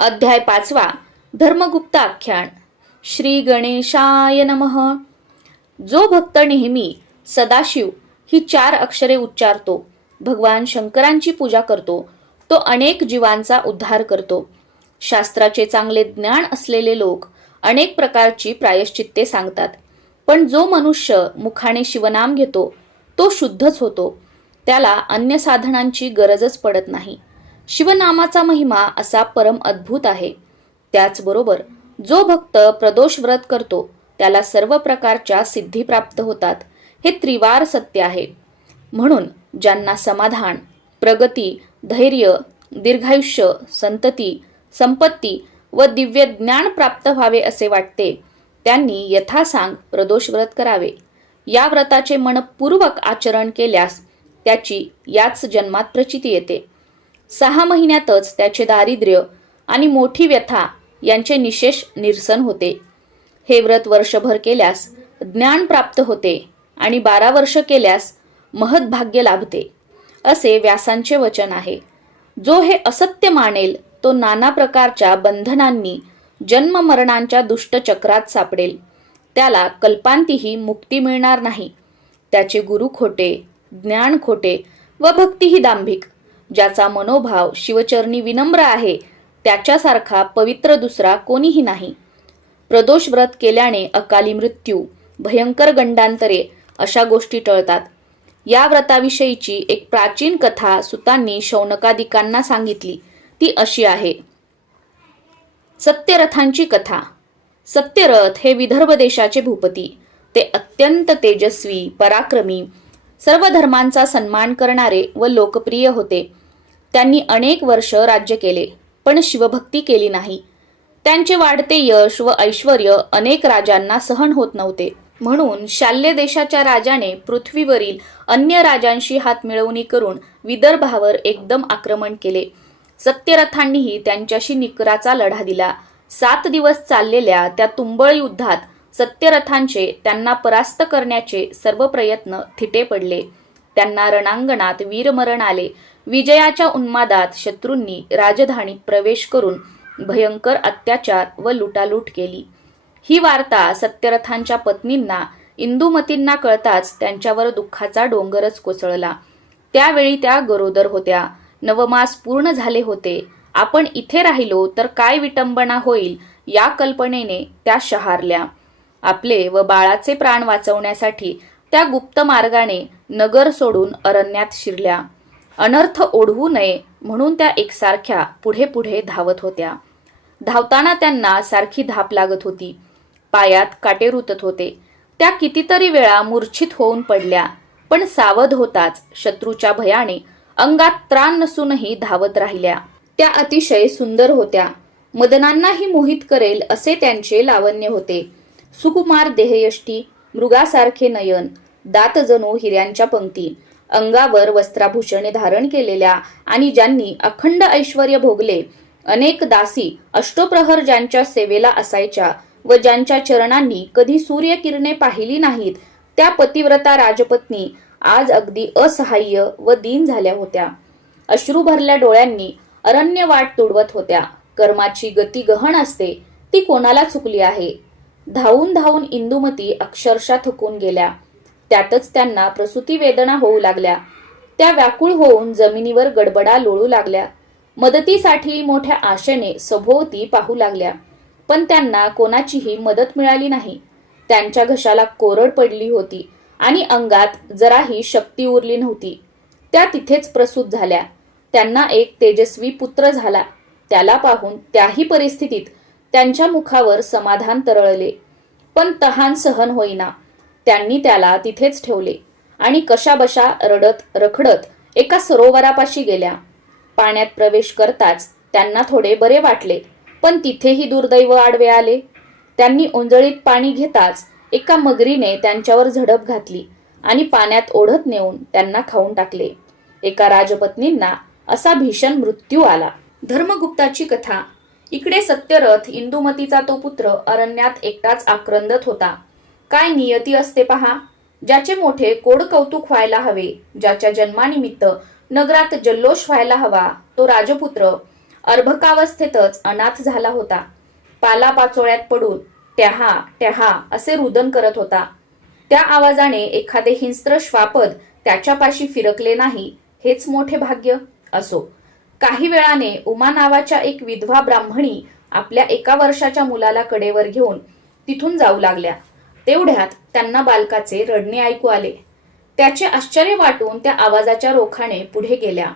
अध्याय 5 धर्मगुप्त आख्यान. श्री गणेशाय नमः. जो भक्त नेहमी सदाशिव ही 4 अक्षरे उच्चारतो, भगवान शंकरांची पूजा करतो, तो अनेक जीवांचा उद्धार करतो. शास्त्राचे चांगले ज्ञान असलेले लोक अनेक प्रकारची प्रायश्चित्ते सांगतात, पण जो मनुष्य मुखाने शिवनाम घेतो तो शुद्धच होतो. त्याला अन्य साधनांची गरजच पडत नाही. शिवनामाचा महिमा असा परम अद्भुत आहे. त्याचबरोबर जो भक्त प्रदोष व्रत करतो त्याला सर्व प्रकारच्या सिद्धी प्राप्त होतात, हे त्रिवार सत्य आहे. म्हणून ज्यांना समाधान, प्रगती, धैर्य, दीर्घायुष्य, संतती, संपत्ती व दिव्य ज्ञान प्राप्त व्हावे असे वाटते, त्यांनी यथासांग प्रदोष व्रत करावे. या व्रताचे मनपूर्वक आचरण केल्यास त्याची याच जन्मात प्रचिती येते. 6 महिन्यातच त्याचे दारिद्र्य आणि मोठी व्यथा यांचे निशेष निरसन होते. हे व्रत वर्षभर केल्यास ज्ञान प्राप्त होते आणि 12 वर्ष केल्यास महद्भाग्य लाभते, असे व्यासांचे वचन आहे. जो हे असत्य मानेल तो नाना प्रकारच्या बंधनांनी जन्म मरणांच्या दुष्टचक्रात सापडेल. त्याला कल्पांतीही मुक्ती मिळणार नाही. त्याचे गुरु खोटे, ज्ञान खोटे व भक्तीही दांभिक. ज्याचा मनोभाव शिवचरणी विनम्र आहे त्याच्यासारखा पवित्र दुसरा कोणीही नाही. प्रदोष व्रत केल्याने अकाली मृत्यू, भयंकर गंडांतरे अशा गोष्टी टळतात. या व्रताविषयीची एक प्राचीन कथा सुतांनी शौनकादिकांना सांगितली. ती अशी आहे. सत्यरथांची कथा. सत्यरथ हे विदर्भ देशाचे भूपती. ते अत्यंत तेजस्वी, पराक्रमी, सर्व धर्मांचा सन्मान करणारे व लोकप्रिय होते. त्यांनी अनेक वर्ष राज्य केले, पण शिवभक्ती केली नाही. त्यांचे वाढते यश व ऐश्वर अनेक राजांना सहन होत नव्हते. म्हणून शाल्य देशाच्या राजाने पृथ्वीवरील अन्य राजांशी हातमिळवणी करून विदर्भावर एकदम आक्रमण केले. सत्यरथांनीही त्यांच्याशी निकराचा लढा दिला. 7 दिवस चाललेल्या त्या तुंबळ युद्धात सत्यरथांचे त्यांना परास्त करण्याचे सर्व प्रयत्न थिटे पडले. त्यांना रणांगणात वीरमरण आले. विजयाच्या उन्मादात शत्रूंनी राजधानीत प्रवेश करून भयंकर अत्याचार व लुटालूट केली. ही वार्ता सत्यरथांच्या पत्नींना इंदुमतींना कळताच त्यांच्यावर दुःखाचा डोंगरच कोसळला. त्यावेळी त्या गरोदर होत्या. 9 मास पूर्ण झाले होते. आपण इथे राहिलो तर काय विटंबना होईल या कल्पनेने त्या शहारल्या. आपले व बाळाचे प्राण वाचवण्यासाठी त्या गुप्त मार्गाने नगर सोडून अरण्यात शिरल्या. अनर्थ ओढवू नये म्हणून त्या एकसारख्या पुढे पुढे धावत होत्या. धावताना त्यांना सारखी धाप लागत होती. पायात काटे रुतत होते. त्या कितीतरी वेळा मूर्छित होऊन पडल्या, पण सावध होताच शत्रूच्या भयाने अंगात त्राण नसूनही धावत राहिल्या. त्या अतिशय सुंदर होत्या. मदनांनाही मोहित करेल असे त्यांचे लावण्य होते. सुकुमार देहयष्टी, मृगासारखे नयन, दात जणू हिऱ्यांच्या पंक्ती, अंगावर वस्त्राभूषणे धारण केलेल्या आणि ज्यांनी अखंड ऐश्वर्य भोगले, अनेक दासी अष्टप्रहर ज्यांच्या सेवेला असायच्या व ज्यांच्या चरणांनी कधी सूर्यकिरणे पाहिली नाहीत, त्या पतिव्रता राजपत्नी आज अगदी असहाय्य व दीन झाल्या होत्या. अश्रू भरल्या डोळ्यांनी अरण्य वाट तुडवत होत्या. कर्माची गती गहन असते, ती कोणाला चुकली आहे. धावून धावून इंदुमती अक्षरशः थकून गेल्या. त्यातच त्यांना प्रसूती वेदना होऊ लागल्या. त्या व्याकुळ होऊन जमिनीवर गडबडा लोळू लागल्या. मदतीसाठी मोठ्या आशेने सभोवती पाहू लागल्या, पण त्यांना कोणाचीही मदत मिळाली नाही. त्यांच्या घशाला कोरड पडली होती आणि अंगात जराही शक्ती उरली नव्हती. त्या तिथेच प्रसूत झाल्या. त्यांना एक तेजस्वी पुत्र झाला. त्याला पाहून त्याही परिस्थितीत त्यांच्या मुखावर समाधान तरळले, पण तहान सहन होईना. त्यांनी त्याला तिथेच ठेवले आणि कशाबशा रडत रखडत एका सरोवरापाशी गेल्या. पाण्यात प्रवेश करताच त्यांना थोडे बरे वाटले, पण तिथेही दुर्दैव आडवे आले. त्यांनी ओंजळीत पाणी घेताच एका मगरीने त्यांच्यावर झडप घातली आणि पाण्यात ओढत नेऊन त्यांना खाऊन टाकले. एका राजपत्नींना असा भीषण मृत्यू आला. धर्मगुप्ताची कथा. इकडे सत्यरथ इंदुमतीचा तो पुत्र अरण्यात एकटाच आक्रंदत होता. काय नियती असते पहा. ज्याचे मोठे कोड कौतुक व्हायला हवे, ज्याच्या जन्मानिमित्त नगरात जल्लोष व्हायला हवा, तो राजपुत्र अर्भकावस्थेतच अनाथ झाला होता. पालापाचोळ्यात पडून ट्याहा ट्याहा असे रुदन करत होता. त्या आवाजाने एखादे हिंस्त्र श्वापद त्याच्यापाशी फिरकले नाही हेच मोठे भाग्य. असो, काही वेळाने उमा नावाच्या एक विधवा ब्राह्मणी आपल्या 1 वर्षाच्या मुलाला कडेवर घेऊन तिथून जाऊ लागल्या. तेवढ्यात त्यांना बालकाचे रडणे ऐकू आले. त्याचे आश्चर्य वाटून त्या आवाजाच्या रोखाने पुढे गेल्या.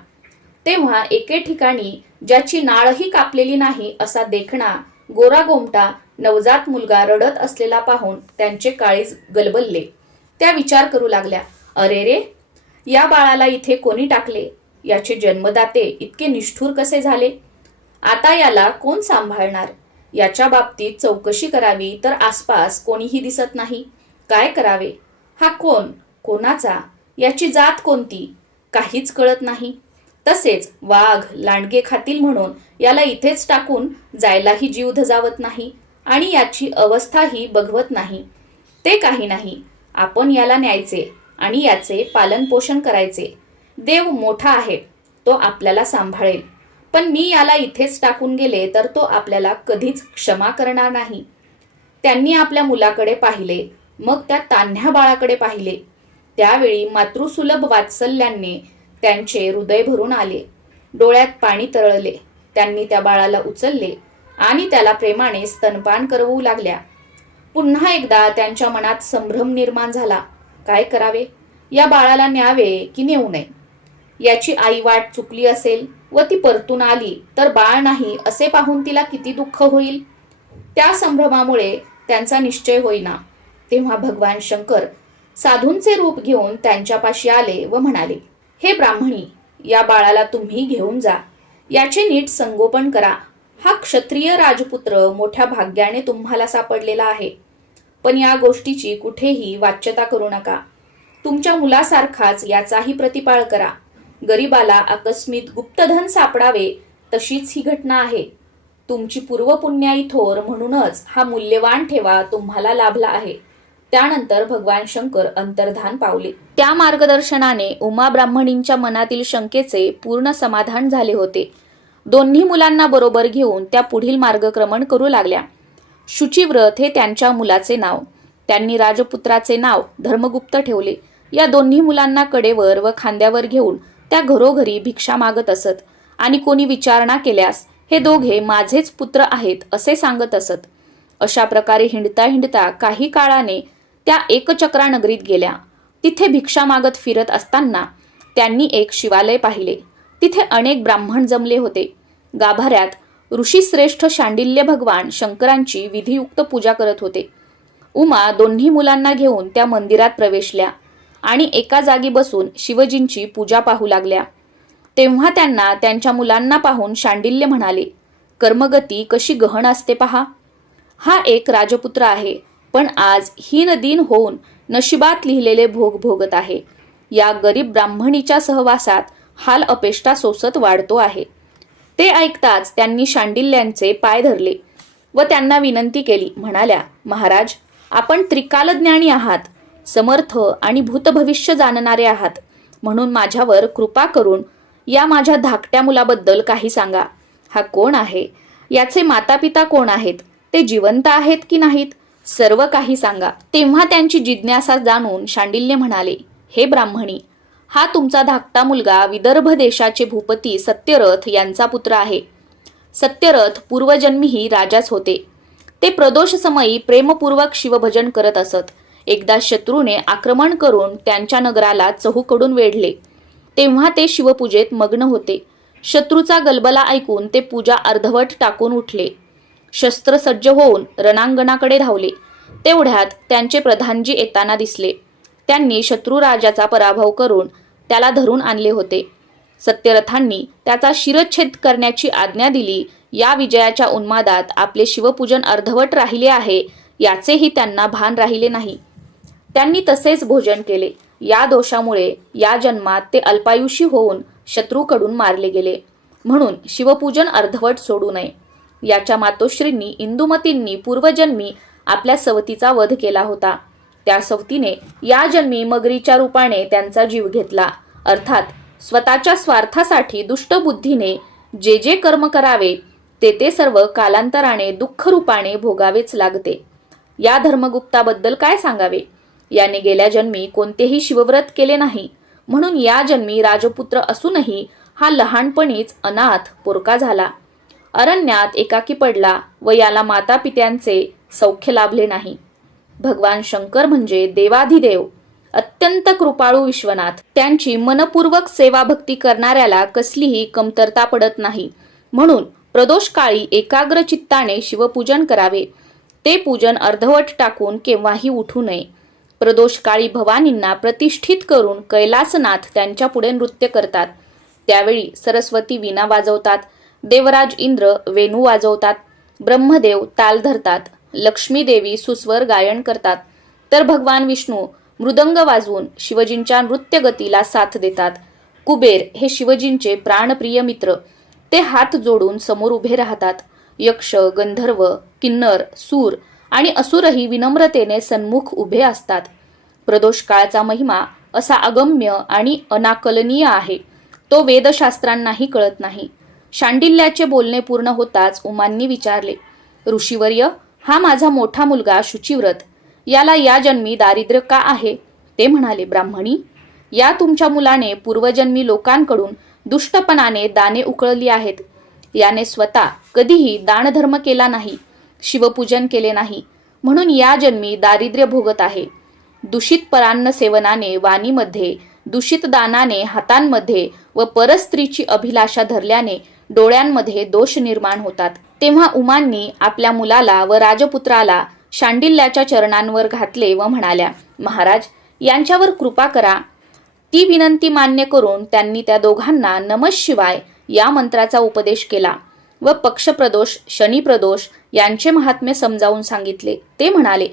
तेव्हा एके ठिकाणी ज्याची नाळही कापलेली नाही असा देखणा गोरा गोमटा नवजात मुलगा रडत असलेला पाहून त्यांचे काळीज गलबलले. त्या विचार करू लागल्या, अरे रे, या बाळाला इथे कोणी टाकले? याचे जन्मदाते इतके निष्ठुर कसे झाले? आता याला कोण सांभाळणार? याच्या बाबतीत चौकशी करावी तर आसपास कोणीही दिसत नाही. काय करावे? हा कोण? कोणाचा? याची जात कोणती? काहीच कळत नाही. तसेच वाघ लांडगे खातील म्हणून याला इथेच टाकून जायलाही जीव धजावत नाही आणि याची अवस्थाही बघवत नाही. ते काही नाही, आपण याला न्यायचे आणि याचे पालनपोषण करायचे. देव मोठा आहे, तो आपल्याला सांभाळेल. पण मी याला इथेच टाकून गेले तर तो आपल्याला कधीच क्षमा करणार नाही. त्यांनी आपल्या मुलाकडे पाहिले, मग त्या तान्ह्या बाळाकडे पाहिले. त्यावेळी मातृसुलभ वात्सल्याने त्यांचे हृदय भरून आले. डोळ्यात पाणी तरळले. त्यांनी त्या बाळाला उचलले आणि त्याला प्रेमाने स्तनपान करवू लागल्या. पुन्हा एकदा त्यांच्या मनात संभ्रम निर्माण झाला. काय करावे? या बाळाला न्यावे की नेऊ नये? याची आई वाट चुकली असेल व ती परतून आली तर बाळ नाही असे पाहून तिला किती दुःख होईल. त्या संभ्रमामुळे त्यांचा निश्चय होईना. तेव्हा भगवान शंकर साधूंचे रूप घेऊन त्यांच्यापाशी आले व म्हणाले, हे ब्राह्मणी, या बाळाला तुम्ही घेऊन जा. याचे नीट संगोपन करा. हा क्षत्रिय राजपुत्र मोठ्या भाग्याने तुम्हाला सापडलेला आहे. पण या गोष्टीची कुठेही वाच्यता करू नका. तुमच्या मुलासारखाच याचाही प्रतिपाळ करा. गरीबाला आकस्मित गुप्तधन सापडावे तशीच ही घटना आहे. तुमची पूर्वपुण्याई थोर म्हणूनच हा मूल्यवान ठेवा तुम्हाला लाभला आहे. त्यानंतर भगवान शंकर अंतर्धान पावले. त्या मार्गदर्शनाने उमा ब्राह्मणींच्या मनातील शंकेचे पूर्ण समाधान झाले होते. दोन्ही मुलांना बरोबर घेऊन त्या पुढील मार्गक्रमण करू लागल्या. शुचिव्रत हे त्यांच्या मुलाचे नाव. त्यांनी राजपुत्राचे नाव धर्मगुप्त ठेवले. या दोन्ही मुलांना कडेवर व खांद्यावर घेऊन त्या घरोघरी भिक्षा मागत असत आणि कोणी विचारणा केल्यास हे दोघे माझेच पुत्र आहेत असे सांगत असत. अशा प्रकारे हिंडता हिंडता काही काळाने त्या एकचक्रा नगरीत गेल्या. तिथे भिक्षा मागत फिरत असताना त्यांनी एक शिवालय पाहिले. तिथे अनेक ब्राह्मण जमले होते. गाभाऱ्यात ऋषीश्रेष्ठ शांडिल्य भगवान शंकरांची विधियुक्त पूजा करत होते. उमा दोन्ही मुलांना घेऊन त्या मंदिरात प्रवेशल्या आणि एका जागी बसून शिवजींची पूजा पाहू लागल्या. तेव्हा त्यांना त्यांच्या मुलांना पाहून शांडिल्य म्हणाले, कर्मगती कशी गहन असते पहा. हा एक राजपुत्र आहे, पण आज हीनदीन होऊन नशिबात लिहिलेले भोग भोगत आहे. या गरीब ब्राह्मणीच्या सहवासात हाल अपेष्टा सोसत वाढतो आहे. ते ऐकताच त्यांनी शांडिल्यांचे पाय धरले व त्यांना विनंती केली. म्हणाल्या, महाराज, आपण त्रिकालज्ञानी आहात, समर्थ आणि भूतभविष्य जाणणारे आहात, म्हणून माझ्यावर कृपा करून या माझ्या धाकट्या मुलाबद्दल काही सांगा. हा कोण आहे? याचे मातापिता कोण आहेत? ते जिवंत आहेत की नाहीत? सर्व काही सांगा. तेव्हा त्यांची जिज्ञासा जाणून शांडिल्य म्हणाले, हे ब्राह्मणी, हा तुमचा धाकटा मुलगा विदर्भ देशाचे भूपती सत्यरथ यांचा पुत्र आहे. सत्यरथ पूर्वजन्मीही राजाच होते. ते प्रदोष समयी प्रेमपूर्वक शिवभजन करत असत. एकदा शत्रूने आक्रमण करून त्यांच्या नगराला चहूकडून वेढले. तेव्हा ते शिवपूजेत मग्न होते. शत्रूचा गलबला ऐकून ते पूजा अर्धवट टाकून उठले. शस्त्रसज्ज होऊन रणांगणाकडे धावले. तेवढ्यात त्यांचे प्रधानजी येताना दिसले. त्यांनी शत्रुराजाचा पराभव करून त्याला धरून आणले होते. सत्यरथांनी त्याचा शिरच्छेद करण्याची आज्ञा दिली. या विजयाच्या उन्मादात आपले शिवपूजन अर्धवट राहिले आहे याचेही त्यांना भान राहिले नाही. त्यांनी तसेच भोजन केले. या दोषामुळे या जन्मात ते अल्पायुषी होऊन शत्रूकडून मारले गेले. म्हणून शिवपूजन अर्धवट सोडू नये. याच्या मातोश्रींनी इंदुमतींनी पूर्वजन्मी आपल्या सवतीचा वध केला होता. त्या सवतीने या जन्मी मगरीच्या रूपाने त्यांचा जीव घेतला. अर्थात स्वतःच्या स्वार्थासाठी दुष्टबुद्धीने जे जे कर्म करावे ते सर्व कालांतराने दुःखरूपाने भोगावेच लागते. या धर्मगुप्ताबद्दल काय सांगावे? याने गेल्या जन्मी कोणतेही शिवव्रत केले नाही, म्हणून या जन्मी राजपुत्र असूनही हा लहानपणीच अनाथ पोरका झाला. अरण्यात एकाकी पडला व याला माता पित्यांचे सौख्य लाभले नाही. भगवान शंकर म्हणजे देवाधिदेव, अत्यंत कृपाळू विश्वनाथ. त्यांची मनपूर्वक सेवा भक्ती करणाऱ्याला कसलीही कमतरता पडत नाही. म्हणून प्रदोष काळी एकाग्र चित्ताने शिवपूजन करावे. ते पूजन अर्धवट टाकून केव्हाही उठू नये. प्रदोष काळी भवानींना प्रतिष्ठित करून कैलासनाथ त्यांच्या पुढे नृत्य करतात. त्यावेळी सरस्वती वीणा वाजवतात, देवराज इंद्र वेणू वाजवतात, ब्रह्मदेव ताल धरतात, लक्ष्मी देवी सुस्वर गायन करतात, तर भगवान विष्णू मृदंग वाजवून शिवजींच्या नृत्य गतीला साथ देतात. कुबेर हे शिवजींचे प्राणप्रिय मित्र. ते हात जोडून समोर उभे राहतात. यक्ष, गंधर्व, किन्नर, सूर आणि असुरही विनम्रतेने सन्मुख उभे असतात. प्रदोष काळचा महिमा असा अगम्य आणि अनाकलनीय आहे, तो वेदशास्त्रांनाही कळत नाही. शांडिल्याचे बोलणे पूर्ण होताच उमांनी विचारले, ऋषीवर्य, हा माझा मोठा मुलगा शुचिव्रत, याला या जन्मी दारिद्र्य का आहे? ते म्हणाले, ब्राह्मणी, या तुमच्या मुलाने पूर्वजन्मी लोकांकडून दुष्टपणाने दाने उकळली आहेत. याने स्वतः कधीही दानधर्म केला नाही, शिवपूजन केले नाही, म्हणून या जन्मी दारिद्र्य भोगत आहे. दूषित परान्न सेवनाने वाणीमध्ये, दूषित दानाने हातांमध्ये व परस्त्रीची अभिलाषा धरल्याने डोळ्यांमध्ये दोष निर्माण होतात. तेव्हा उमांनी आपल्या मुलाला व राजपुत्राला शांडिल्याच्या चरणांवर घातले व म्हणाल्या, महाराज, यांच्यावर कृपा करा. ती विनंती मान्य करून त्यांनी त्या दोघांना नमः शिवाय या मंत्राचा उपदेश केला व पक्षप्रदोष, शनिप्रदोष यांचे महात्म्य समजावून सांगितले. ते म्हणाले,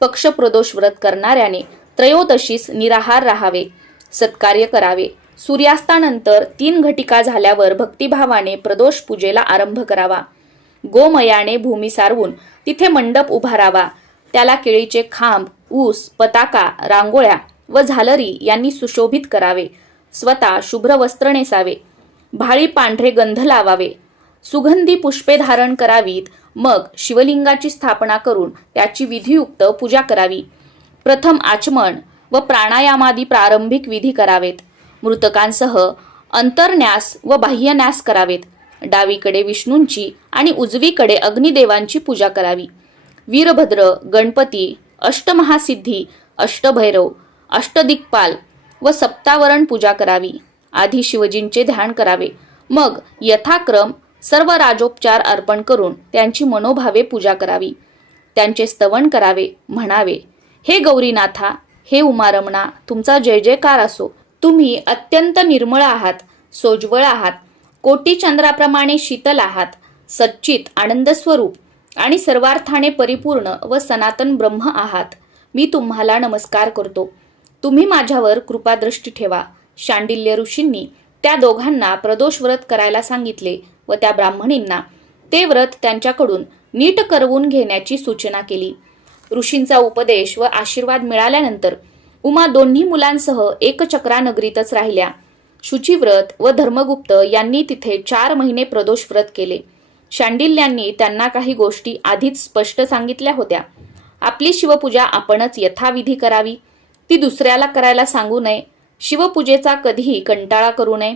पक्षप्रदोष व्रत करणाऱ्याने त्रयोदशीस निराहार राहावे, सत्कार्य करावे. सूर्यास्तानंतर 3 घटिका झाल्यावर भक्तिभावाने प्रदोष पूजेला आरंभ करावा. गोमयाने भूमी सारवून तिथे मंडप उभारावा. त्याला केळीचे खांब, ऊस, पताका, रांगोळ्या व झालरी यांनी सुशोभित करावे. स्वतः शुभ्र वस्त्र नेसावे. भाळी पांढरे गंध लावावे. सुगंधी पुष्पे धारण करावीत. मग शिवलिंगाची स्थापना करून त्याची विधियुक्त पूजा करावी. प्रथम आचमन व प्राणायामादी प्रारंभिक विधी करावेत. मृतकांसह अंतर्न्यास व बाह्यन्यास करावेत. डावीकडे विष्णूंची आणि उजवीकडे अग्निदेवांची पूजा करावी. वीरभद्र, गणपती, अष्टमहासिद्धी, अष्टभैरव, अष्टदिक्पाल व सप्तावरण पूजा करावी. आधी शिवजींचे ध्यान करावे. मग यथाक्रम सर्व राजोपचार अर्पण करून त्यांची मनोभावे पूजा करावी. त्यांचे स्तवन करावे. म्हणावे, हे गौरीनाथा, हे उमारमणा, तुमचा जय जयकार असो. तुम्ही अत्यंत निर्मळ आहात, सोज्वळ आहात, कोटी चंद्राप्रमाणे शीतल आहात, सच्चित आनंद स्वरूप आणि सर्वार्थाने परिपूर्ण व सनातन ब्रह्म आहात. मी तुम्हाला नमस्कार करतो. तुम्ही माझ्यावर कृपादृष्टी ठेवा. शांडिल्य ऋषींनी त्या दोघांना प्रदोष व्रत करायला सांगितले व त्या ब्राह्मणींना ते व्रत त्यांच्याकडून नीट करवून घेण्याची सूचना केली. ऋषींचा उपदेश व आशीर्वाद मिळाल्यानंतर उमा दोन्ही मुलांसह एकचक्रा नगरीतच राहिल्या. शुचिव्रत व धर्मगुप्त यांनी तिथे 4 महिने प्रदोष व्रत केले. शांडिल्यांनी त्यांना काही गोष्टी आधीच स्पष्ट सांगितल्या होत्या. आपली शिवपूजा आपणच यथाविधी करावी, ती दुसऱ्याला करायला सांगू नये. शिवपूजेचा कधीही कंटाळा करू नये.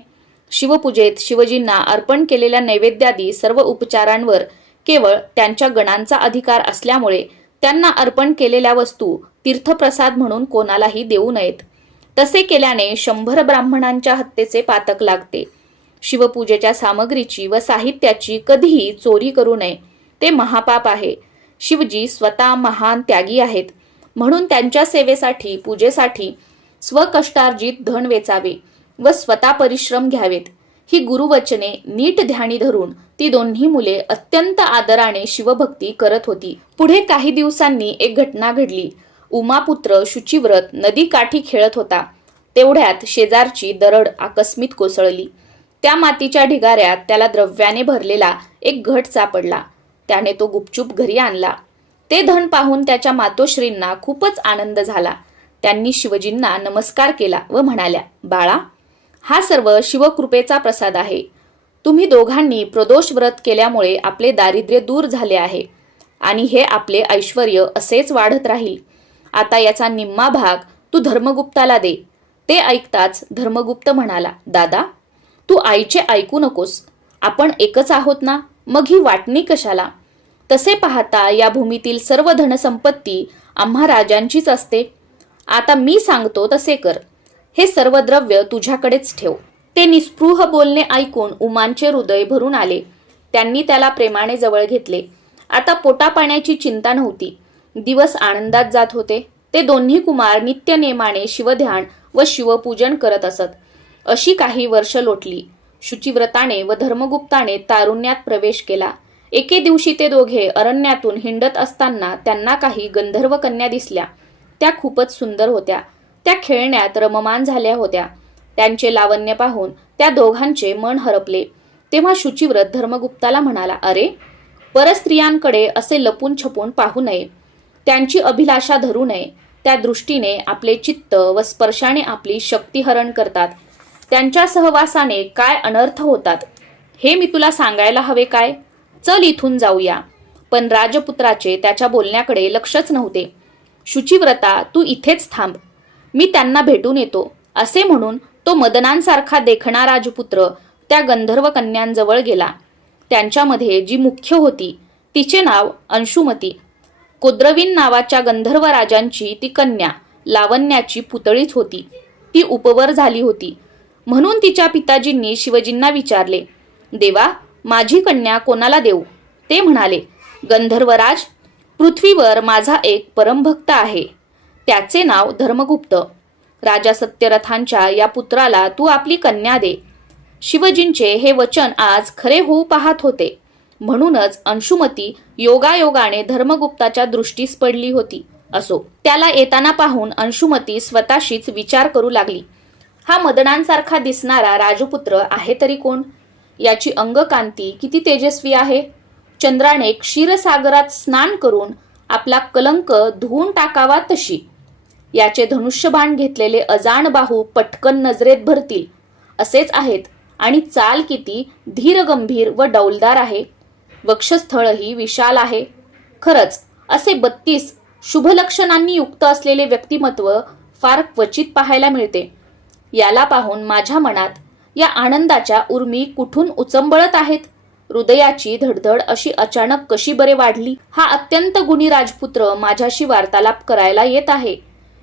शिवपूजेत शिवजींना अर्पण केलेल्या नैवेद्यादी सर्व उपचारांवर केवळ त्यांच्या गणांचा अधिकार असल्यामुळे त्यांना अर्पण केलेल्या वस्तू तीर्थप्रसाद म्हणून कोणालाही देऊ नयेत. तसे केल्याने 100 ब्राह्मणांच्या हत्येचे पातक लागते. शिवपूजेच्या सामग्रीची व साहित्याची कधीही चोरी करू नये, ते महापाप आहे. शिवजी स्वतः महान त्यागी आहेत, म्हणून त्यांच्या सेवेसाठी, पूजेसाठी स्वकष्टार्जित धन वेचावे व स्वतः परिश्रम घ्यावेत. ही गुरुवचने नीट ध्यानी धरून ती दोन्ही मुले अत्यंत आदराने शिवभक्ती करत होती. पुढे काही दिवसांनी एक घटना घडली. उमापुत्र शुचिव्रत नदी काठी खेळत होता. तेवढ्यात शेजारची दरड आकस्मित कोसळली. त्या मातीच्या ढिगाऱ्यात त्याला द्रव्याने भरलेला एक घट सापडला. त्याने तो गुपचूप घरी आणला. ते धन पाहून त्याच्या मातोश्रींना खूपच आनंद झाला. त्यांनी शिवजींना नमस्कार केला व म्हणाल्या, बाळा, हा सर्व शिवकृपेचा प्रसाद आहे. तुम्ही दोघांनी प्रदोष व्रत केल्यामुळे आपले दारिद्र्य दूर झाले आहे आणि हे आपले ऐश्वर्य असेच वाढत राहील. आता याचा निम्मा भाग तू धर्मगुप्ताला दे. ते ऐकताच धर्मगुप्त म्हणाला, दादा, तू आईचे ऐकू नकोस. आपण एकच आहोत ना, मग ही वाटणी कशाला? तसे पाहता या भूमीतील सर्व धनसंपत्ती आम्हा राजांचीच असते. आता मी सांगतो तसे कर. हे सर्व द्रव्य तुझ्याकडेच ठेव. ते निस्पृह बोलणे ऐकून उमांचे हृदय भरून आले. त्यांनी त्याला प्रेमाने जवळ घेतले. आता पोटापाण्याची चिंता नव्हती. दिवस आनंदात जात होते. ते दोन्ही कुमार नित्य नेमाने शिवध्यान व शिवपूजन करत असत. अशी काही वर्ष लोटली. शुचिव्रताने व धर्मगुप्ताने तारुण्यात प्रवेश केला. एके दिवशी ते दोघे अरण्यातून हिंडत असताना त्यांना काही गंधर्व कन्या दिसल्या. त्या खूपच सुंदर होत्या. त्या खेळण्यात रममाण झाल्या होत्या. त्यांचे लावण्य पाहून त्या दोघांचे मन हरपले. तेव्हा शुचिव्रत धर्मगुप्ताला म्हणाला, अरे, परस्त्रियांकडे असे लपून छपून पाहू नये. त्यांची अभिलाषा धरू नये. त्या दृष्टीने आपले चित्त व स्पर्शाने आपली शक्ती हरण करतात. त्यांच्या सहवासाने काय अनर्थ होतात हे मी तुला सांगायला हवे काय? चल इथून जाऊया. पण राजपुत्राचे त्याच्या बोलण्याकडे लक्षच नव्हते. शुचिव्रता, तू इथेच थांब, मी त्यांना भेटून येतो, असे म्हणून तो मदनांसारखा देखणा राजपुत्र त्या गंधर्व कन्यांजवळ गेला. त्यांच्यामध्ये जी मुख्य होती तिचे नाव अंशुमती. कोद्रवीन नावाच्या गंधर्व राजांची ती कन्या लावण्याची पुतळीच होती. ती उपवर झाली होती. म्हणून तिच्या पिताजींनी शिवजींना विचारले, देवा, माझी कन्या कोणाला देऊ? ते म्हणाले, गंधर्वराज, पृथ्वीवर माझा एक परमभक्त आहे. त्याचे नाव धर्मगुप्त. राजा सत्यरथांच्या या पुत्राला तू आपली कन्या दे. शिवजींचे हे वचन आज खरे होऊ पाहत होते. म्हणूनच अंशुमती योगायोगाने धर्मगुप्ताच्या दृष्टीस पडली होती. असो, त्याला येताना पाहून अंशुमती स्वतःशीच विचार करू लागली, हा मदनांसारखा दिसणारा राजपुत्र आहे तरी कोण? याची अंगकांती किती तेजस्वी आहे. चंद्राने क्षीरसागरात स्नान करून आपला कलंक धुवून टाकावा तशी. याचे धनुष्यबाण घेतलेले अजाण बाहू पटकन नजरेत भरतील असेच आहेत. आणि चाल किती धीरगंभीर व डौलदार आहे. वक्षस्थळही विशाल आहे. खरंच असे 32 शुभलक्षणांनी युक्त असलेले व्यक्तिमत्व फार क्वचित पाहायला मिळते. याला पाहून माझ्या मनात या आनंदाच्या उर्मी कुठून उचंबळत आहेत. हृदयाची धडधड अशी अचानक कशी बरे वाढली. हा अत्यंत गुणी राजपुत्र माझ्याशी वार्तालाप करायला येत आहे.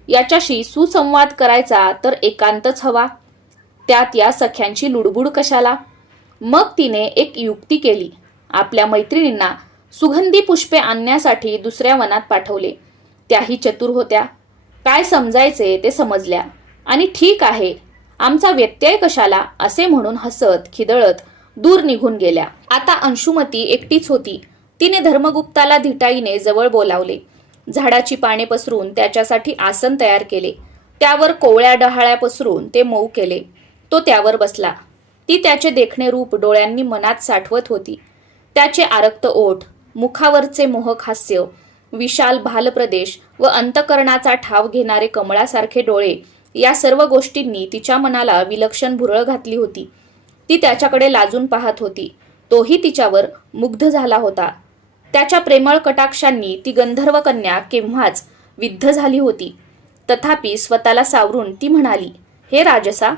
याच्याशी सुसंवाद करायचा तर एकांतच हवा. त्यात या सख्यांची लुडबुड कशाला? मग तिने एक युक्ती केली. आपल्या मैत्रिणींना सुगंधी पुष्पे आणण्यासाठी दुसऱ्या वनात पाठवले. त्याही चतुर होत्या. काय समजायचे ते समजल्या आणि ठीक आहे, आमचा व्यत्यय कशाला असे म्हणून हसत खिदळत दूर निघून गेल्या. आता अंशुमती एकटीच होती. तिने धर्मगुप्ताला धिटाईने जवळ बोलावले. झाडाची पाने पसरून त्याच्यासाठी आसन तयार केले. त्यावर कोवळ्या डहाळ्या पसरून ते मऊ केले. तो त्यावर बसला. ती त्याचे देखणे रूप डोळ्यांनी मनात साठवत होती. त्याचे आरक्त ओठ, मुखावरचे मोहक हास्य, विशाल भाल प्रदेश व अंतकरणाचा ठाव घेणारे कमळासारखे डोळे, या सर्व गोष्टींनी तिच्या मनाला विलक्षण भुरळ घातली होती. ती त्याच्याकडे लाजून पाहत होती. तोही तिच्यावर मुग्ध झाला होता. त्याच्या प्रेमळ कटाक्षांनी ती गंधर्व कन्या केव्हाच विद्ध झाली होती. तथापि स्वतःला सावरून ती म्हणाली, हे राजसा,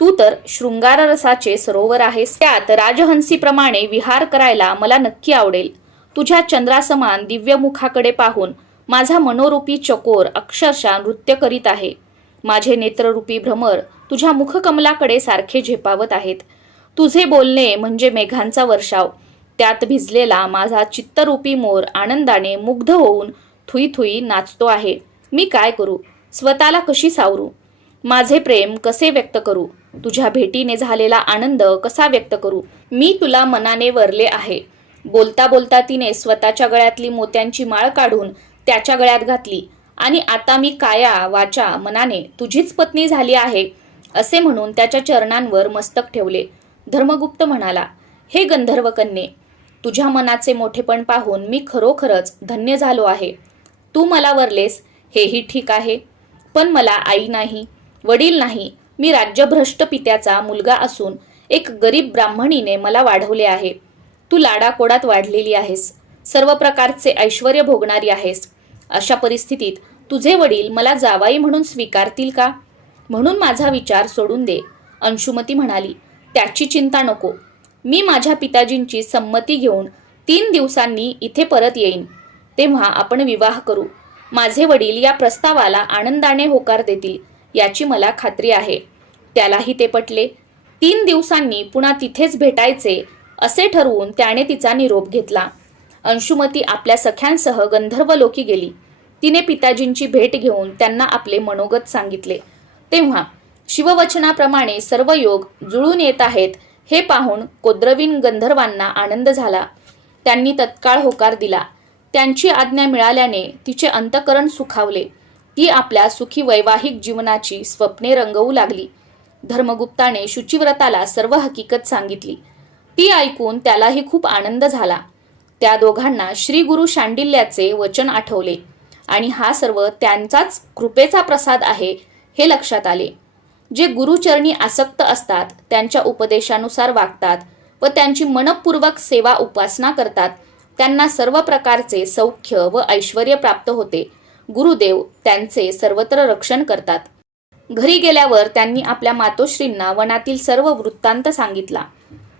तू तर शृंगार रसाचे सरोवर आहेस. त्यात राजहंसीप्रमाणे विहार करायला मला नक्की आवडेल. तुझ्या चंद्रासमान दिव्य मुखाकडे पाहून माझा मनोरूपी चकोर अक्षरशः नृत्य करीत आहे. माझे नेत्ररूपी भ्रमर तुझ्या मुखकमलाकडे सारखे झेपावत आहेत. तुझे बोलणे म्हणजे मेघांचा वर्षाव. त्यात भिजलेला माझा चित्तरूपी मोर आनंदाने मुग्ध होऊन थुई थुई नाचतो आहे. मी काय करू? स्वतःला कशी सावरू? माझे प्रेम कसे व्यक्त करू? तुझ्या भेटीने झालेला आनंद कसा व्यक्त करू? मी तुला मनाने वरले आहे. बोलता बोलता तिने स्वतःच्या गळ्यातली मोत्यांची माळ काढून त्याच्या गळ्यात घातली आणि आता मी काया वाचा मनाने तुझीच पत्नी झाली आहे असे म्हणून त्याच्या चरणांवर मस्तक ठेवले. धर्मगुप्त म्हणाला, हे गंधर्व कन्ये, तुझ्या मनाचे मोठेपण पाहून मी खरोखरच धन्य झालो आहे. तू मला वरलेस हेही ठीक आहे, पण मला आई नाही, वडील नाही. मी राज्यभ्रष्ट पित्याचा मुलगा असून एक गरीब ब्राह्मणीने मला वाढवले आहे. तू लाडाकोडात वाढलेली आहेस, सर्व प्रकारचे ऐश्वर्य भोगणारी आहेस. अशा परिस्थितीत तुझे वडील मला जावाई म्हणून स्वीकारतील का? म्हणून माझा विचार सोडून दे. अंशुमती म्हणाली, त्याची चिंता नको. मी माझ्या पिताजींची संमती घेऊन 3 दिवसांनी इथे परत येईन. तेव्हा आपण विवाह करू. माझे वडील या प्रस्तावाला आनंदाने होकार देतील याची मला खात्री आहे. त्यालाही ते पटले. 3 दिवसांनी पुन्हा तिथेच भेटायचे असे ठरवून त्याने तिचा निरोप घेतला. अंशुमती आपल्या सख्यांसह गंधर्वलोकी गेली. तिने पिताजींची भेट घेऊन त्यांना आपले मनोगत सांगितले. तेव्हा शिववचनाप्रमाणे सर्व योग जुळून येत आहेत हे पाहून कोद्रवीन गंधर्वांना आनंद झाला. त्यांनी तत्काळ होकार दिला. त्यांची आज्ञा मिळाल्याने तिचे अंतःकरण सुखावले. ती आपल्या सुखी वैवाहिक जीवनाची स्वप्ने रंगवू लागली. धर्मगुप्ताने शुचिव्रताला सर्व हकीकत सांगितली. ती ऐकून त्यालाही खूप आनंद झाला. त्या दोघांना श्री गुरु शांडिल्याचे वचन आठवले आणि हा सर्व त्यांचाच कृपेचा प्रसाद आहे हे लक्षात आले. जे गुरुचरणी आसक्त असतात, त्यांच्या उपदेशानुसार वागतात व त्यांची मनपूर्वक सेवा उपासना करतात, त्यांना सर्व प्रकारचे सौख्य व ऐश्वर्य प्राप्त होते. गुरुदेव त्यांचे सर्वत्र रक्षण करतात. घरी गेल्यावर त्यांनी आपल्या मातोश्रींना वनातील सर्व वृत्तांत सांगितला.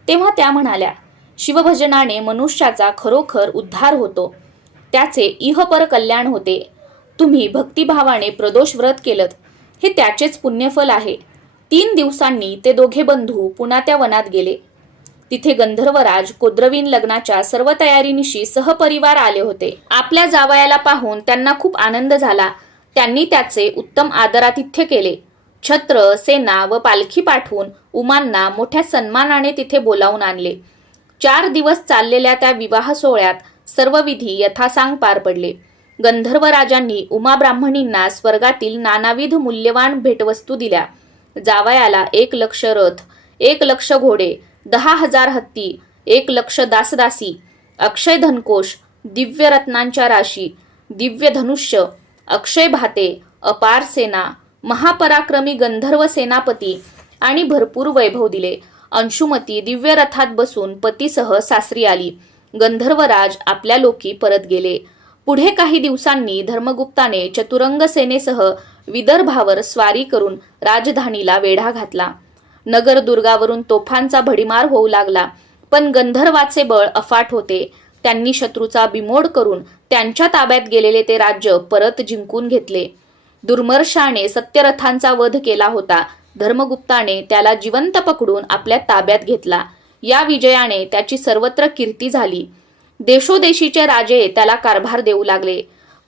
तेव्हा त्या म्हणाल्या, शिवभजनाने मनुष्याचा खरोखर उद्धार होतो, त्याचे इहपर कल्याण होते. तुम्ही भक्तिभावाने प्रदोष व्रत केलत, हे त्याचेच पुण्यफल आहे. 3 दिवसांनी ते दोघे बंधू पुन्हा त्या वनात गेले. तिथे गंधर्वराज कोद्रवीन लग्नाच्या सर्व तयारीनिशी सहपरिवार आले होते. आपल्या जावयाला पाहून त्यांना खूप आनंद झाला. त्यांनी त्याचे उत्तम आदरातिथ्य केले. छत्र, सेना व पालखी पाठवून उमांना मोठ्या सन्मानाने तिथे बोलावून आणले. 4 दिवस चाललेल्या त्या विवाह सोहळ्यात सर्व विधी यथासांग पार पडले. गंधर्वराजांनी उमा ब्राह्मणींना स्वर्गातील नानाविध मूल्यवान भेटवस्तू दिल्या. जावयाला 1 लक्ष रथ, 1 लक्ष घोडे, 10,000 हत्ती, 1 लक्ष दासदासी, अक्षय धनकोश, दिव्य रत्नांच्या राशी, दिव्य धनुष्य, अक्षय भाते, अपार सेना, महापराक्रमी गंधर्व सेनापती आणि भरपूर वैभव दिले. अंशुमती दिव्य रथात बसून पतीसह सासरी आली. गंधर्वराज आपल्या लोकी परत गेले. पुढे काही दिवसांनी धर्मगुप्ताने चतुरंग सेनेसह विदर्भावर स्वारी करून राजधानीला वेढा घातला. नगर दुर्गावरून तोफांचा भडीमार होऊ लागला, पण गंधर्वाचे बळ अफाट होते. त्यांनी शत्रूचा बिमोड करून त्यांच्या ताब्यात गेलेले ते राज्य परत जिंकून घेतले. दुर्मर्शाने सत्यरथांचा वध केला होता. धर्मगुप्ताने त्याला जिवंत पकडून आपल्या ताब्यात घेतला. या विजयाने त्याची सर्वत्र कीर्ती झाली. देशोदेशीचे राजे त्याला कारभार देऊ लागले.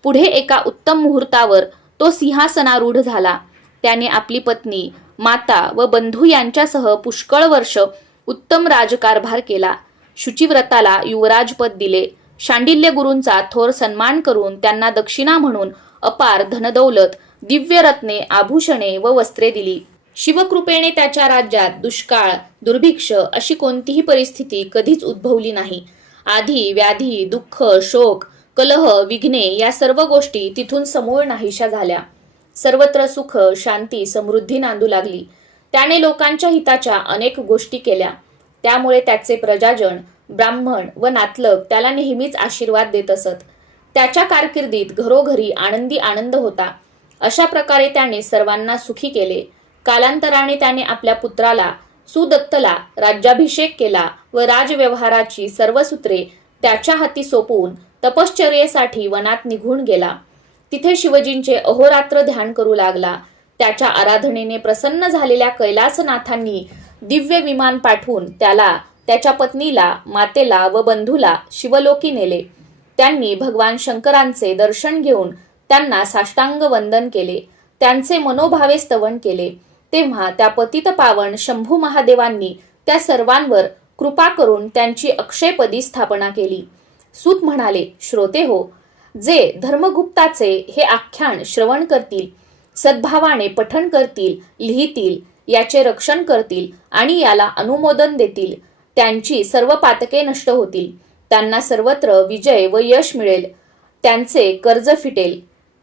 पुढे एका उत्तम मुहूर्तावर तो सिंहासनारूढ झाला. त्याने आपली पत्नी, माता व बंधू यांच्यासह पुष्कळ वर्ष उत्तम राजकारभार केला. शुचिव्रताला युवराजपद दिले. शांडिल्य गुरूंचा थोर सन्मान करून त्यांना दक्षिणा म्हणून अपार धनदौलत, दिव्य रत्ने, आभूषणे व वस्त्रे दिली. शिवकृपेने त्याच्या राज्यात दुष्काळ, दुर्भिक्ष अशी कोणतीही परिस्थिती कधीच उद्भवली नाही. आधी, व्याधी, दुःख, शोक, कलह, विघ्ने या सर्व गोष्टी तिथून समूळ नाहीशा झाल्या. सर्वत्र सुख, शांती, समृद्धी नांदू लागली. त्याने लोकांच्या हिताच्या अनेक गोष्टी केल्या. त्यामुळे त्याचे प्रजाजन, ब्राह्मण व नातलग त्याला नेहमीच आशीर्वाद देत असत. त्याच्या कारकिर्दीत घरोघरी आनंदी आनंद होता. अशा प्रकारे त्याने सर्वांना सुखी केले. कालांतराने त्याने आपल्या पुत्राला सुदत्तला राज्याभिषेक केला व राजव्यवहाराची सर्व सूत्रे त्याच्या हाती सोपवून तपश्चर्येसाठी वनात निघून गेला. तिथे शिवजींचे अहोरात्र ध्यान करू लागला. त्याच्या आराधनेने प्रसन्न झालेल्या कैलासनाथांनी दिव्य विमान पाठवून त्याला, त्याच्या पत्नीला, मातेला व बंधूला शिवलोकी नेले. त्यांनी भगवान शंकरांचे दर्शन घेऊन त्यांना साष्टांग वंदन केले. त्यांचे मनोभावे स्तवन केले. तेव्हा त्या पतित पावन शंभू महादेवांनी त्या सर्वांवर कृपा करून त्यांची अक्षयपदी स्थापना केली. सूत म्हणाले, श्रोते हो, जे धर्मगुप्ताचे हे आख्यान श्रवण करतील, सद्भावाने पठण करतील, लिहितील, याचे रक्षण करतील आणि याला अनुमोदन देतील, त्यांची सर्व पातके नष्ट होतील. त्यांना सर्वत्र विजय व यश मिळेल. त्यांचे कर्ज फिटेल.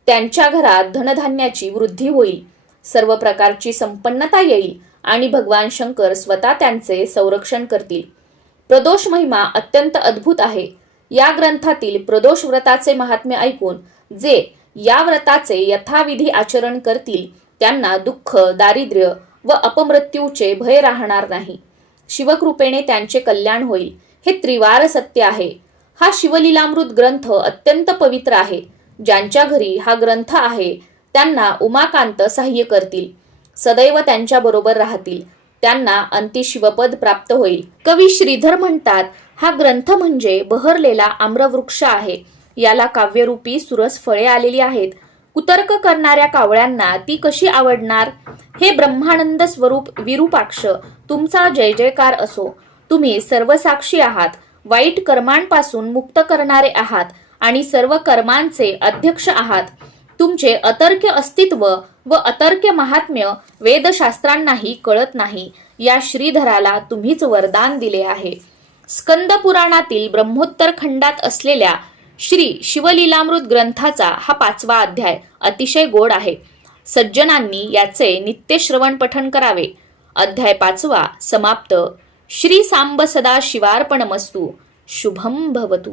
त्यांच्या घरात धनधान्याची वृद्धी होईल. सर्व प्रकारची संपन्नता येईल आणि भगवान शंकर स्वतः त्यांचे संरक्षण करतील. प्रदोष महिमा अत्यंत अद्भुत आहे. या ग्रंथातील प्रदोष व्रताचे महात्म्य ऐकून जे या व्रताचे यथाविधी आचरण करतील त्यांना दुःख, दारिद्र्य व अपमृत्यूचे भय राहणार नाही. शिवकृपेने त्यांचे कल्याण होईल. हे त्रिवार सत्य आहे. हा शिवलीलामृत ग्रंथ अत्यंत पवित्र आहे. ज्यांच्या घरी हा ग्रंथ आहे त्यांना उमाकांत सहाय्य करतील, सदैव त्यांच्या बरोबर राहतील. त्यांना अंती शिवपद प्राप्त होईल. कवी श्रीधर म्हणतात, हा ग्रंथ म्हणजे बहरलेला आम्रवृक्ष आहे. याला काव्यरूपी सुरस फळे आलेली आहेत. कुतर्क करणाऱ्या कावळ्यांना ती कशी आवडणार? हे ब्रह्मानंद स्वरूप विरूपाक्ष, तुमचा जय जयकार असो. तुम्ही सर्वसाक्षी आहात, वाईट कर्मांपासून मुक्त करणारे आहात आणि सर्व कर्मांचे अध्यक्ष आहात. तुमचे अतर्क्य अस्तित्व व अतर्क्य महात्म्य वेदशास्त्रांनाही कळत नाही. या श्रीधराला तुम्हीच वरदान दिले आहे. स्कंद पुराणातील ब्रह्मोत्तर खंडात असलेल्या श्री शिवलीलामृत ग्रंथाचा हा 5वा अध्याय अतिशय गोड आहे. सज्जनांनी याचे नित्य श्रवण पठण करावे. अध्याय 5वा समाप्त. श्री सांब सदा शिवार्पणमस्तु. शुभम भवतु.